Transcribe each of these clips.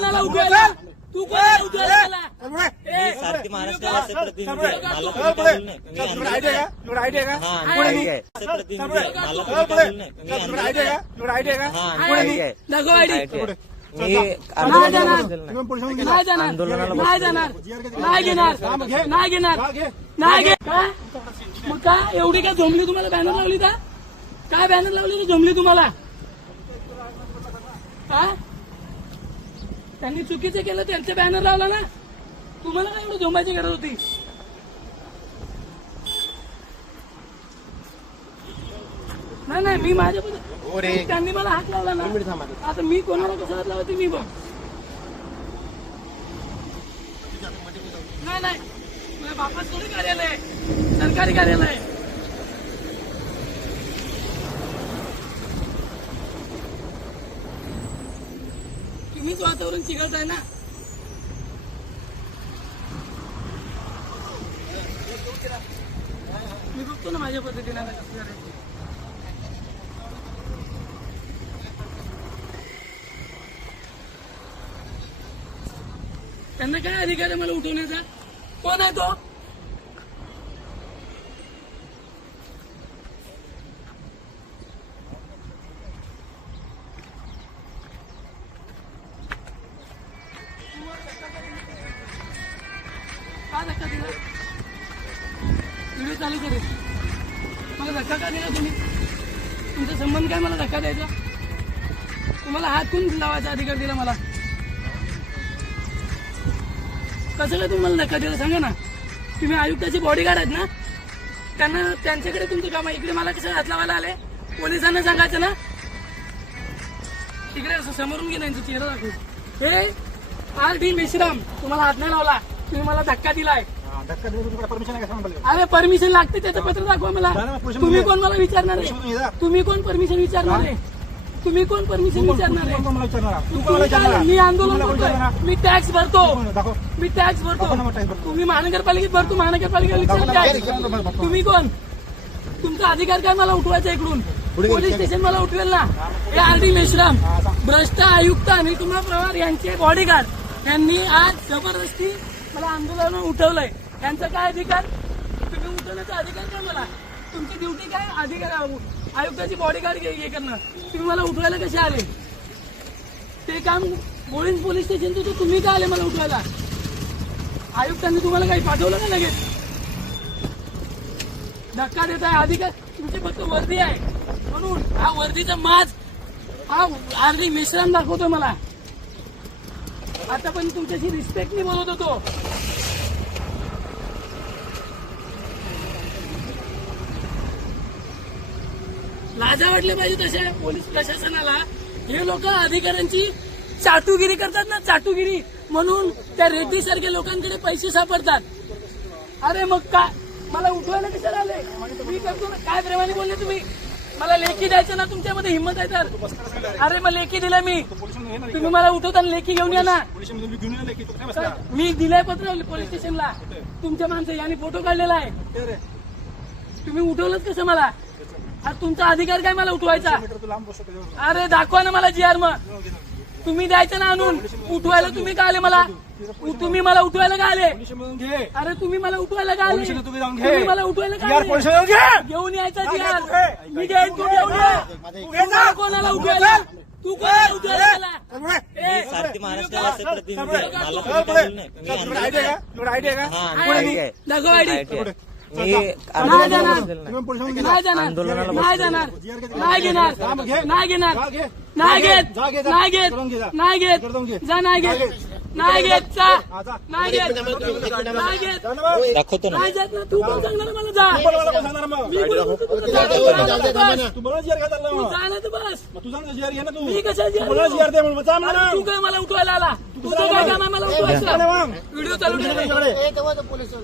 कोणाला उठवायला? तू कोणाला उठवायला? सारथी महाराष्ट्राचे प्रतिनिधी आहे. मला कोणी पुढे. बोलू नये. मी तुला आयडिया का? तुला आयडिया का? हा, पुढे मी निघ. आहे. प्रतिनिधी आहे. मला कोणी पुढे. बोलू नये. मी तुला आयडिया का? तुला आयडिया का? हा, पुढे मी निघ. आहे. दाखव आयडी. पुढे. मी नाही जाणार. आंदोलनाला नाही बसलेलो नाही. जाणार. आंदोलनाला नाही जाणार. नाही घेणार. नाही घेणार. नाही घे. काय? मग काय एवढी काय झोंबली तुम्हाला बॅनर लावली का? काय बॅनर लावली झोंबली तुम्हाला? हा? त्यांनी चुकीचं केलं त्यांचं बॅनर लावला ना. तुम्हाला काय एवढं झोंबायची गरज होती? नाही नाही मी माझ्या त्यांनी मला हात लावला ना. आता मी कोणाला कसा हात लावते मी बघ. नाही नाही माझ्या बापाच थोडी कार्यालय आहे, सरकारी कार्यालय आहे. तुम्हीच वातावरण चिघळताय ना. मी बघतो ना माझ्या पद्धतीने आता कसं करायचं. त्यांना काय अधिकार आहे मला उठवण्याचा? कोण आहे तो? का धक्का दिला? व्हिडिओ चालू करेल. मला धक्का का दिला तुम्ही? तुमचा संबंध काय मला धक्का द्यायचा? तुम्हाला हात कोण लावायचा अधिकार दिला मला? कसं काय तुम्हाला धक्का दिला सांगा ना. तुम्ही आयुक्ताचे बॉडीगार्ड आहेत ना. त्यांना त्यांच्याकडे तुमचं काम आहे. इकडे मला कसं हात लावायला आले? पोलिसांना सांगायचं ना. तिकडे असं समोरून घे त्यांचा चेहरा दाखवू. हे R.D. मेश्राम तुम्हाला हात नाही लावला. तुम्ही मला धक्का दिलाय. अरे परमिशन लागते त्याचं पत्र दाखवा मला. तुम्ही कोण मला विचारणार आहे? तुम्ही कोण परमिशन विचारणार आहे? तुम्ही कोण परमिशन विचारणार आहे? मी आंदोलन करतोय. मी टॅक्स भरतो. मी टॅक्स भरतो. तुम्ही महानगरपालिकेत भरतो. महानगरपालिकेत तुम्ही कोण? तुमचा अधिकार काय मला उठवायचा इकडून? पोलीस स्टेशन मला उठवेल ना. हे R.D. मेश्राम भ्रष्ट आयुक्त आणि कुमार पवार यांचे बॉडीगार्ड यांनी आज जबरदस्ती मला आंदोलन उठवलंय. यांचा काय अधिकार? तुम्ही उठवण्याचा अधिकार काय मला? तुमची ड्युटी काय? अधिकार आयुक्ताची बॉडीगार्ड हे करणं. तुम्ही मला उठवायला कसे आले? ते काम बोळीन पोलीस स्टेशनचं तर तुम्ही काय आले मला उठवायला? आयुक्तांनी तुम्हाला काही पाठवलं का लगेच? धक्का देत आहे अधिकार तुमची फक्त वर्दी आहे म्हणून. हा वर्दीचा माज हा R.D. मेश्राम दाखवतोय मला. आता पण तुमच्याशी रिस्पेक्टनी बोलत होतो. लाजा वाटले पाहिजे तशा पोलीस प्रशासनाला. हे लोक अधिकाऱ्यांची चाटुगिरी करतात ना. चाटुगिरी म्हणून त्या रेड्डी सारख्या लोकांकडे पैसे सापडतात. अरे मग काय मला उठवायला कशाला आले? मी करतो ना. काय प्रेमाने बोलले तुम्ही? मला लेखी द्यायचं ना. तुमच्यामध्ये हिंमत आहे तर. अरे मग लेखी दिलं मी. तुम्ही मला उठवताना लेखी घेऊन या ना. मी दिलंय पत्र पोलीस स्टेशनला. तुमच्या माणसं यांनी फोटो काढलेला आहे. तुम्ही उठवलंच कसं मला? आज तुमचा अधिकार काय मला उठवायचा? अरे दाखवा ना मला GR. मग तुम्ही द्यायचं ना आणून. उठवायला तुम्ही का आले मला? तुम्ही मला उठवायला का आले? अरे तुम्ही मला उठवायला का आले? तुम्ही मला उठवायला का आले? घेऊन यायचा GR. मी घेईन. तू घेऊन ये. कोणाला उठवायला? तू कोणाला उठवायला? सारथी महाराष्ट्राचे प्रतिनिधी आहे. मला कोणी बोलू नये. मी आयडिया का? तुला आयडिया का? हा, मी पुढे निघ. आहे. दाखव आयडी. मी नाही आंदोलनाला जाणार. बसलेलो नाही. नाही जाणार. आंदोलनाला नाही जाणार. नाही घेणार. नाही घेणार. नाही घेत. नाही घेत. नाही घेत. जा. नाही घेत. नाही घेत. जा. नाही घेत. नाही घेत. दाखवतो ना. नाही जात ना. तू कोण सांगणार मला जा? मी कोण बोलतो तुला? जा ना तू बस. मी कशा तू काय मला उठवायला आला? तुझं काय काम आहे मला उठवायचं? व्हिडिओ चालू ठेव.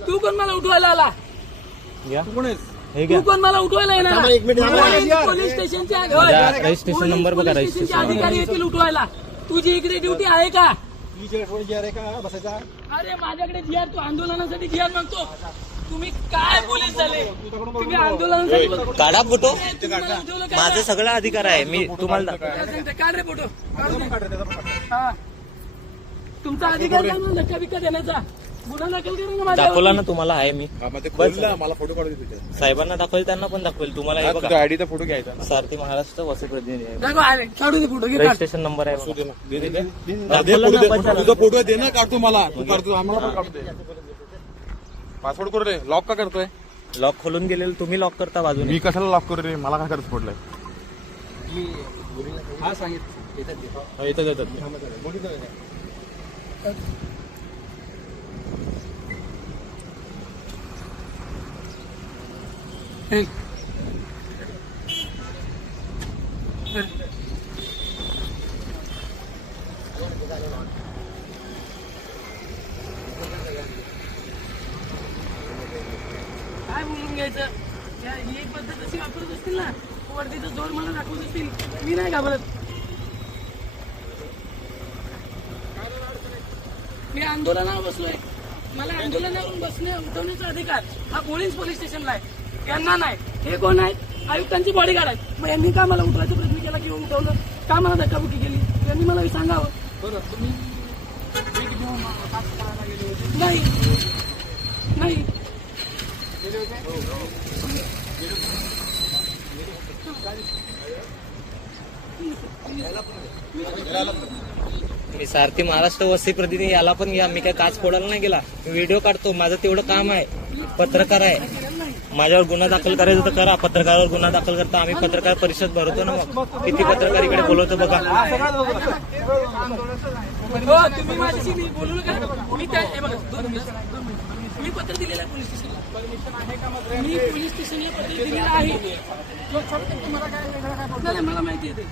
तू कोण मला उठवायला आला? तू कोण मला उठवायला येणार? पोलीस स्टेशनचे रजिस्ट्रेशन नंबर बघा. रजिस्ट्रेशन अधिकारी येतील उठवायला. तुझी इकडे ड्युटी आहे का? अरे माझ्याकडे GR. तू आंदोलनासाठी GR मागतो. तुम्ही काय पोलीस झाले? तुम्ही आंदोलनासाठी काढा फोटो. उठवलं का? माझा सगळा अधिकार आहे. मी तुम्हाला काढ रे फोटो. हा तुमचा अधिकार आहे ना धक्का बिक्का देण्याचा. गुन्हा दाखल करा ना माझ्यावर. दाखवला ना तुम्हाला आहे मी मला फोटो काढू दे तुझ्या. साहेबांना दाखवेल, त्यांना पण दाखवेल. तुम्हाला हे बघा, तुझ्या आयडीचा फोटो घ्यायचा ना. सारथी महाराष्ट्र वसई प्रतिनिधी आहे, दाखव, आले काढू दे फोटो घे काढ. रजिस्ट्रेशन नंबर आहे बघा. दे दे. दाखवलं ना पण त्याला. तुझा फोटो दे ना, काढतो मला. तू काढतो, आम्हाला पण काढू दे. पासवर्ड करू रे. लॉक का करतोय? लॉक खोलून गेलेलं तुम्ही लॉक करता बाजूने. मी कशाला लॉक करू रे? मला काय करत फोडलंय? येतात येतात. हे. काय बोलून घ्यायचं? ही एक पद्धत अशी वापरत असतील ना, वर्दीचं जोर मला दाखवत असतील, मी नाही घाबरत. मी आंदोलनावर बसलोय. मला आंदोलनावरून बसणे उठवण्याचा अधिकार हा पोलीस स्टेशनला आहे, यांना नाही. हे कोण आहेत? आयुक्तांची बॉडीगार्ड आहेत. मग यांनी का मला उठवायचा प्रयत्न केला किंवा उठवलं? का मला धक्काबुक्की केली? यांनी मला सांगावं. नाही नाही मी सारथी महाराष्ट्र वसई प्रतिनिधी, याला पण या. मी काय काच फोडायला नाही गेला, मी व्हिडिओ काढतो. माझं तेवढं काम आहे, पत्रकार आहे. माझ्यावर गुन्हा दाखल करायचं तर करा. पत्रकारावर गुन्हा दाखल करता. आम्ही पत्रकार परिषद भरवतो ना. मग किती पत्रकार इकडे बोलवतो बघा. हो, तुम्ही माझ्याशी नाही बोलू नका. मी त्या हे बघा, 2 मिनिटं. मी पत्र दिलेलं आहे पोलीस स्टेशनला. मी पोलीस स्टेशनला पत्र दिलेलं आहे. नाही, मला माहिती आहे ते.